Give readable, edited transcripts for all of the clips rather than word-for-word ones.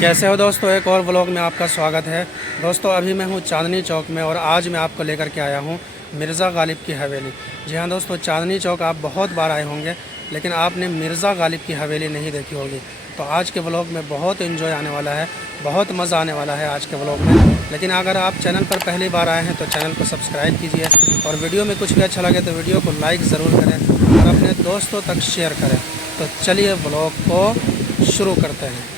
कैसे हो दोस्तों, एक और व्लॉग में आपका स्वागत है। दोस्तों अभी मैं हूँ चांदनी चौक में और आज मैं आपको लेकर के आया हूँ मिर्ज़ा गालिब की हवेली। जी हाँ दोस्तों, चांदनी चौक आप बहुत बार आए होंगे लेकिन आपने मिर्ज़ा गालिब की हवेली नहीं देखी होगी। तो आज के व्लॉग में बहुत एंजॉय आने वाला है, बहुत मज़ा आने वाला है आज के व्लॉग में। लेकिन अगर आप चैनल पर पहली बार आए हैं तो चैनल को सब्सक्राइब कीजिए और वीडियो में कुछ भी अच्छा लगे तो वीडियो को लाइक ज़रूर करें और अपने दोस्तों तक शेयर करें। तो चलिए व्लॉग को शुरू करते हैं।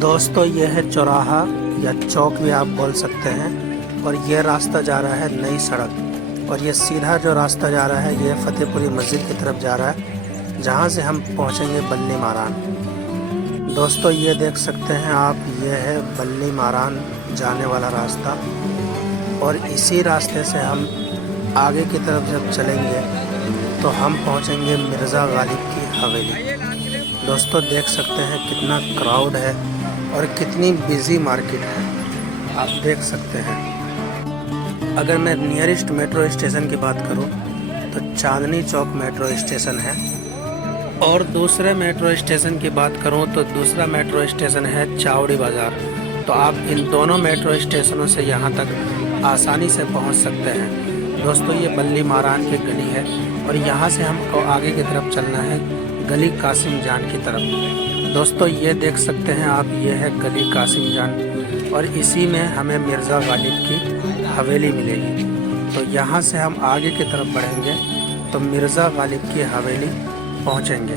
दोस्तों ये है चौराहा या चौक भी आप बोल सकते हैं और ये रास्ता जा रहा है नई सड़क और ये सीधा जो रास्ता जा रहा है ये फतेहपुरी मस्जिद की तरफ जा रहा है, जहाँ से हम पहुँचेंगे बल्ली मारान। दोस्तों ये देख सकते हैं आप, ये है बल्ली मारान जाने वाला रास्ता और इसी रास्ते से हम आगे की तरफ जब चलेंगे तो हम पहुँचेंगे मिर्ज़ा गालिब की हवेली। दोस्तों देख सकते हैं कितना क्राउड है और कितनी बिजी मार्केट है, आप देख सकते हैं। अगर मैं नियरेस्ट मेट्रो स्टेशन की बात करूं तो चांदनी चौक मेट्रो स्टेशन है और दूसरे मेट्रो स्टेशन की बात करूं तो दूसरा मेट्रो स्टेशन है चावड़ी बाज़ार। तो आप इन दोनों मेट्रो स्टेशनों से यहां तक आसानी से पहुंच सकते हैं। दोस्तों ये बल्ली मारान की गली है और यहां से हमको आगे की तरफ चलना है गली कासिम जान की तरफ। दोस्तों ये देख सकते हैं आप, ये है गली कासिम जान और इसी में हमें मिर्ज़ा गालिब की हवेली मिलेगी। तो यहाँ से हम आगे की तरफ बढ़ेंगे तो मिर्ज़ा गालिब की हवेली पहुँचेंगे।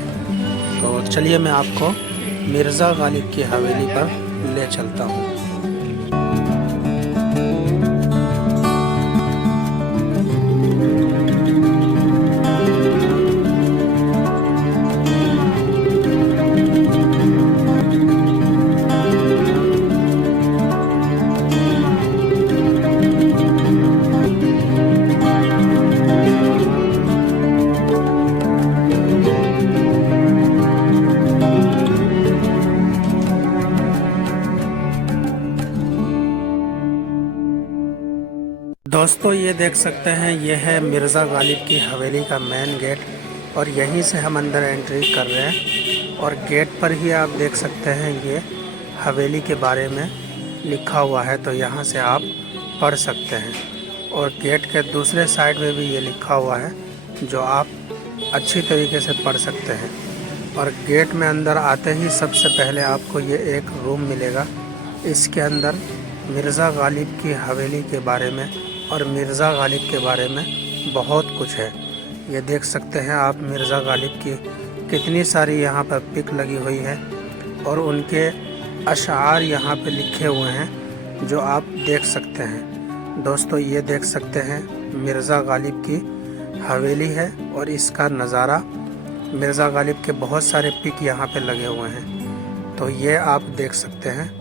तो चलिए मैं आपको मिर्ज़ा गालिब की हवेली पर ले चलता हूँ। दोस्तों ये देख सकते हैं, ये है मिर्ज़ा गालिब की हवेली का मेन गेट और यहीं से हम अंदर एंट्री कर रहे हैं। और गेट पर ही आप देख सकते हैं ये हवेली के बारे में लिखा हुआ है, तो यहाँ से आप पढ़ सकते हैं। और गेट के दूसरे साइड में भी ये लिखा हुआ है जो आप अच्छी तरीके से पढ़ सकते हैं। और गेट में अंदर आते ही सबसे पहले आपको ये एक रूम मिलेगा। इसके अंदर मिर्ज़ा गालिब की हवेली के बारे में और मिर्ज़ा गालिब के बारे में बहुत कुछ है। ये देख सकते हैं आप, मिर्ज़ा गालिब की कितनी सारी यहाँ पर पिक लगी हुई है और उनके अशआर यहाँ पे लिखे हुए हैं जो आप देख सकते हैं। दोस्तों ये देख सकते हैं मिर्ज़ा गालिब की हवेली है और इसका नज़ारा, मिर्ज़ा गालिब के बहुत सारे पिक यहाँ पे लगे हुए हैं, तो ये आप देख सकते हैं।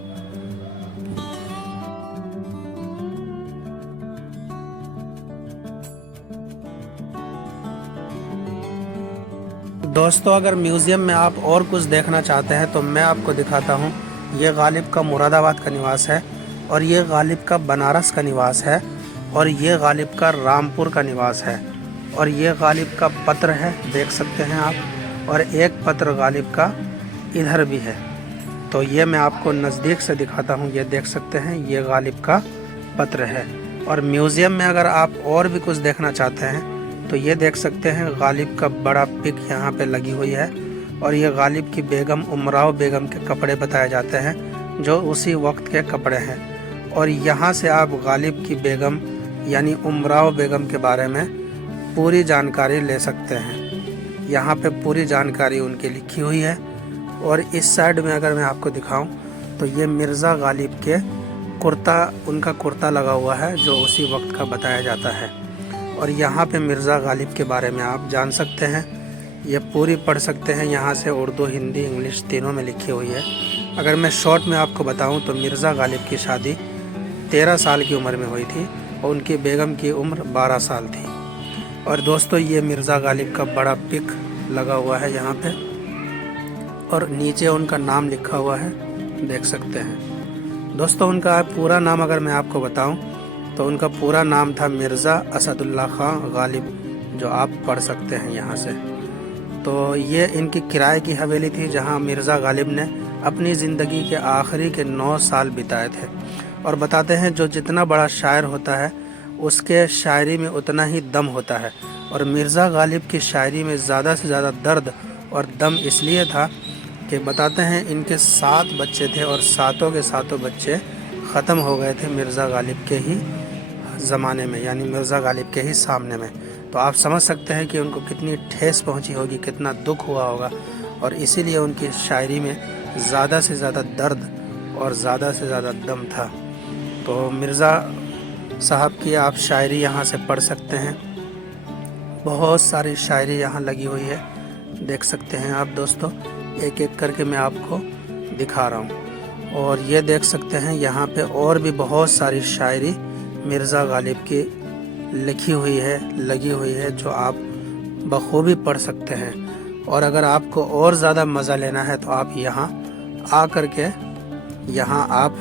दोस्तों अगर म्यूज़ियम में आप और कुछ देखना चाहते हैं तो मैं आपको दिखाता हूँ। ये गालिब का मुरादाबाद का निवास है और ये गालिब का बनारस का निवास है और ये गालिब का रामपुर का निवास है और ये गालिब का पत्र है, देख सकते हैं आप। और एक पत्र गालिब का इधर भी है, तो ये मैं आपको नज़दीक से दिखाता हूँ। ये देख सकते हैं, ये गालिब का पत्र है। और म्यूज़ियम में अगर आप और भी कुछ देखना चाहते हैं तो ये देख सकते हैं, गालिब का बड़ा पिक यहाँ पे लगी हुई है और ये गालिब की बेगम उमराव बेगम के कपड़े बताए जाते हैं जो उसी वक्त के कपड़े हैं। और यहाँ से आप गालिब की बेगम यानी उमराव बेगम के बारे में पूरी जानकारी ले सकते हैं। यहाँ पे पूरी जानकारी उनकी लिखी हुई है। और इस साइड में अगर मैं आपको दिखाऊं तो ये मिर्ज़ा गालिब के कुर्ता, उनका कुर्ता लगा हुआ है जो उसी वक्त का बताया जाता है। और यहाँ पे मिर्ज़ा गालिब के बारे में आप जान सकते हैं, ये पूरी पढ़ सकते हैं। यहाँ से उर्दू, हिंदी, इंग्लिश तीनों में लिखी हुई है। अगर मैं शॉर्ट में आपको बताऊं तो मिर्ज़ा गालिब की शादी 13 साल की उम्र में हुई थी और उनकी बेगम की उम्र 12 साल थी। और दोस्तों ये मिर्ज़ा गालिब का बड़ा पिक लगा हुआ है यहाँ पे और नीचे उनका नाम लिखा हुआ है, देख सकते हैं। दोस्तों उनका पूरा नाम अगर मैं आपको बताऊं तो उनका पूरा नाम था मिर्ज़ा असदुल्ला खां गालिब, जो आप पढ़ सकते हैं यहाँ से। तो ये इनकी किराए की हवेली थी जहाँ मिर्ज़ा गालिब ने अपनी ज़िंदगी के आखिरी के 9 साल बिताए थे। और बताते हैं जो जितना बड़ा शायर होता है उसके शायरी में उतना ही दम होता है। और मिर्ज़ा गालिब की शायरी में ज़्यादा से ज़्यादा दर्द और दम इसलिए था कि बताते हैं इनके 7 बच्चे थे और सातों के सातों बच्चे ख़त्म हो गए थे मिर्ज़ा गालिब के ही ज़माने में, यानी मिर्ज़ा गालिब के ही सामने में। तो आप समझ सकते हैं कि उनको कितनी ठेस पहुंची होगी, कितना दुख हुआ होगा। और इसीलिए उनकी शायरी में ज़्यादा से ज़्यादा दर्द और ज़्यादा से ज़्यादा दम था। तो मिर्ज़ा साहब की आप शायरी यहाँ से पढ़ सकते हैं, बहुत सारी शायरी यहाँ लगी हुई है, देख सकते हैं आप दोस्तों। एक एक करके मैं आपको दिखा रहा हूँ। और ये देख सकते हैं यहाँ पे और भी बहुत सारी शायरी मिर्ज़ा गालिब की लिखी हुई है, लगी हुई है, जो आप बखूबी पढ़ सकते हैं। और अगर आपको और ज़्यादा मज़ा लेना है तो आप यहाँ आ कर के यहाँ आप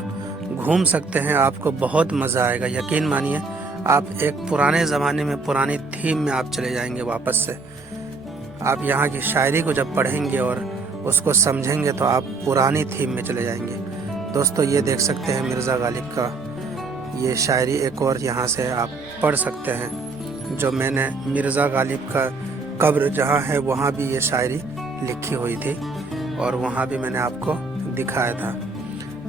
घूम सकते हैं, आपको बहुत मज़ा आएगा। यकीन मानिए आप एक पुराने ज़माने में, पुरानी थीम में आप चले जाएंगे वापस से। आप यहाँ की शायरी को जब पढ़ेंगे और उसको समझेंगे तो आप पुरानी थीम में चले जाएंगे। दोस्तों ये देख सकते हैं मिर्ज़ा गालिब का ये शायरी, एक और यहाँ से आप पढ़ सकते हैं जो मैंने मिर्ज़ा गालिब का कब्र जहाँ है वहाँ भी ये शायरी लिखी हुई थी और वहाँ भी मैंने आपको दिखाया था।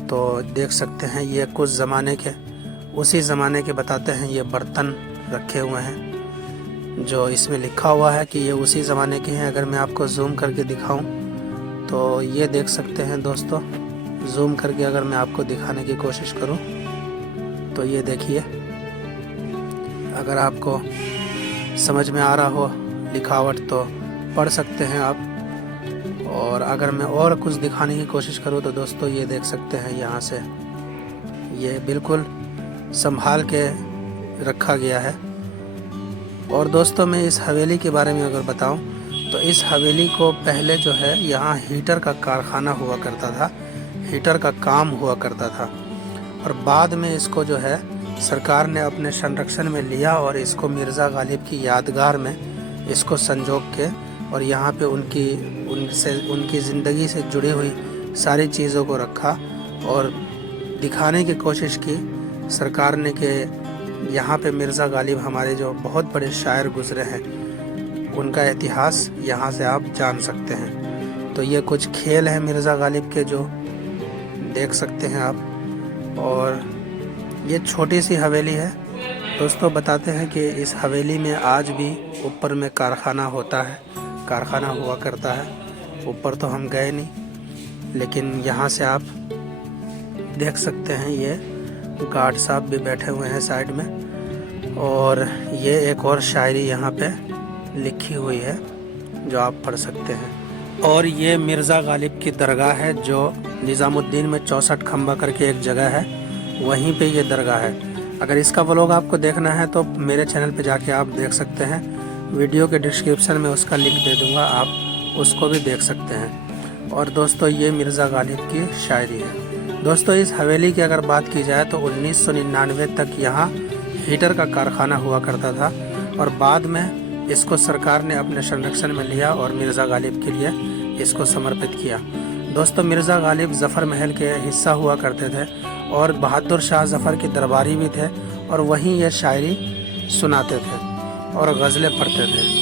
तो देख सकते हैं ये कुछ ज़माने के, उसी ज़माने के बताते हैं। ये बर्तन रखे हुए हैं जो इसमें लिखा हुआ है कि ये उसी ज़माने के हैं। अगर मैं आपको जूम करके दिखाऊं तो ये देख सकते हैं दोस्तों, जूम करके अगर मैं आपको दिखाने की कोशिश करूं तो ये देखिए, अगर आपको समझ में आ रहा हो लिखावट तो पढ़ सकते हैं आप। और अगर मैं और कुछ दिखाने की कोशिश करूं तो दोस्तों ये देख सकते हैं यहाँ से, ये बिल्कुल संभाल के रखा गया है। और दोस्तों मैं इस हवेली के बारे में अगर बताऊं तो इस हवेली को पहले जो है यहाँ हीटर का कारखाना हुआ करता था, हीटर का काम हुआ करता था। और बाद में इसको जो है सरकार ने अपने संरक्षण में लिया और इसको मिर्ज़ा गालिब की यादगार में इसको संजोग के और यहाँ पे उनकी ज़िंदगी से जुड़ी हुई सारी चीज़ों को रखा और दिखाने की कोशिश की सरकार ने कि यहाँ पे मिर्ज़ा गालिब हमारे जो बहुत बड़े शायर गुज़रे हैं उनका इतिहास यहाँ से आप जान सकते हैं। तो ये कुछ खेल हैं मिर्ज़ा गालिब के जो देख सकते हैं आप। और ये छोटी सी हवेली है दोस्तों। बताते हैं कि इस हवेली में आज भी ऊपर में कारखाना होता है, कारखाना हुआ करता है। ऊपर तो हम गए नहीं, लेकिन यहाँ से आप देख सकते हैं ये गार्ड साहब भी बैठे हुए हैं साइड में। और ये एक और शायरी यहाँ पे लिखी हुई है जो आप पढ़ सकते हैं। और ये मिर्ज़ा गालिब की दरगाह है जो निज़ामुद्दीन में 64 खंबा करके एक जगह है, वहीं पे ये दरगाह है। अगर इसका व्लॉग आपको देखना है तो मेरे चैनल पे जाके आप देख सकते हैं, वीडियो के डिस्क्रिप्शन में उसका लिंक दे दूँगा, आप उसको भी देख सकते हैं। और दोस्तों ये मिर्ज़ा गालिब की शायरी है। दोस्तों इस हवेली की अगर बात की जाए तो 1999 तक यहाँ हीटर का कारखाना हुआ करता था और बाद में इसको सरकार ने अपने संरक्षण में लिया और मिर्ज़ा गालिब के लिए इसको समर्पित किया। दोस्तों मिर्ज़ा गालिब ज़फ़र महल के हिस्सा हुआ करते थे और बहादुर शाह ज़फ़र के दरबारी भी थे और वहीं ये शायरी सुनाते थे और गज़लें पढ़ते थे।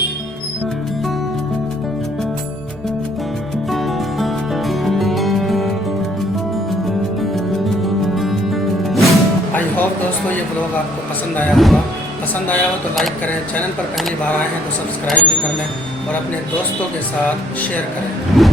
आई होप दोस्तों ये ब्लॉग आपको पसंद आया होगा। पसंद आया हो तो लाइक करें, चैनल पर पहली बार आए हैं तो सब्सक्राइब भी कर लें और अपने दोस्तों के साथ शेयर करें।